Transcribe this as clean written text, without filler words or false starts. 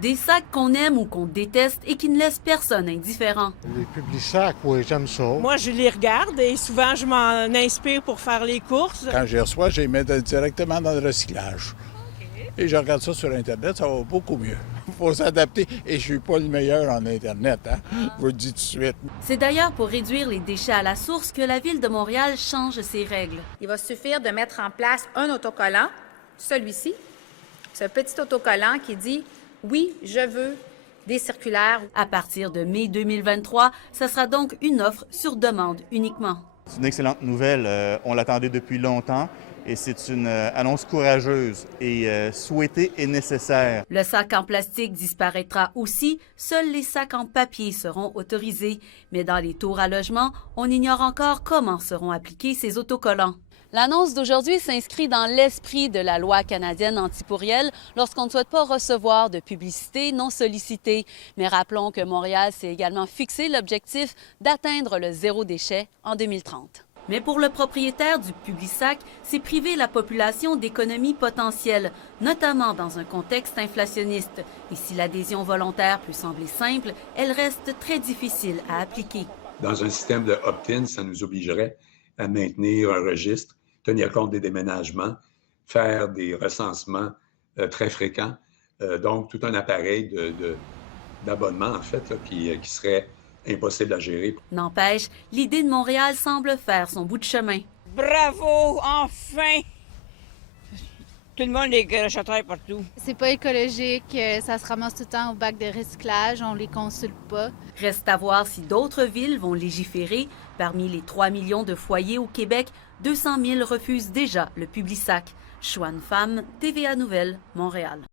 Des sacs qu'on aime ou qu'on déteste et qui ne laissent personne indifférent. Les Publisac, oui, j'aime ça. Moi, je les regarde et souvent, je m'en inspire pour faire les courses. Quand je les reçois, je les mets directement dans le recyclage. Et je regarde ça sur Internet, ça va beaucoup mieux. Il faut s'adapter. Et je ne suis pas le meilleur en Internet, hein? Je vous le dis tout de suite. C'est d'ailleurs pour réduire les déchets à la source que la Ville de Montréal change ses règles. Il va suffire de mettre en place un autocollant, celui-ci, ce petit autocollant qui dit « Oui, je veux des circulaires ». À partir de mai 2023, ce sera donc une offre sur demande uniquement. C'est une excellente nouvelle. On l'attendait depuis longtemps et c'est une annonce courageuse et souhaitée et nécessaire. Le sac en plastique disparaîtra aussi. Seuls les sacs en papier seront autorisés. Mais dans les tours à logement, on ignore encore comment seront appliqués ces autocollants. L'annonce d'aujourd'hui s'inscrit dans l'esprit de la loi canadienne anti-pourriel lorsqu'on ne souhaite pas recevoir de publicité non sollicitée. Mais rappelons que Montréal s'est également fixé l'objectif d'atteindre le zéro déchet en 2030. Mais pour le propriétaire du Publisac, c'est priver la population d'économies potentielles, notamment dans un contexte inflationniste. Et si l'adhésion volontaire peut sembler simple, elle reste très difficile à appliquer. Dans un système de opt-in, ça nous obligerait à maintenir un registre, tenir compte des déménagements, faire des recensements très fréquents. Donc, tout un appareil d'abonnement, en fait, là, qui serait impossible à gérer. N'empêche, l'idée de Montréal semble faire son bout de chemin. Bravo, enfin! Tout le monde les rachèterait partout. C'est pas écologique, ça se ramasse tout le temps au bac de recyclage, on les consulte pas. Reste à voir si d'autres villes vont légiférer. Parmi les 3 millions de foyers au Québec, 200 000 refusent déjà le Publisac. Chouane Femme, TVA Nouvelles, Montréal.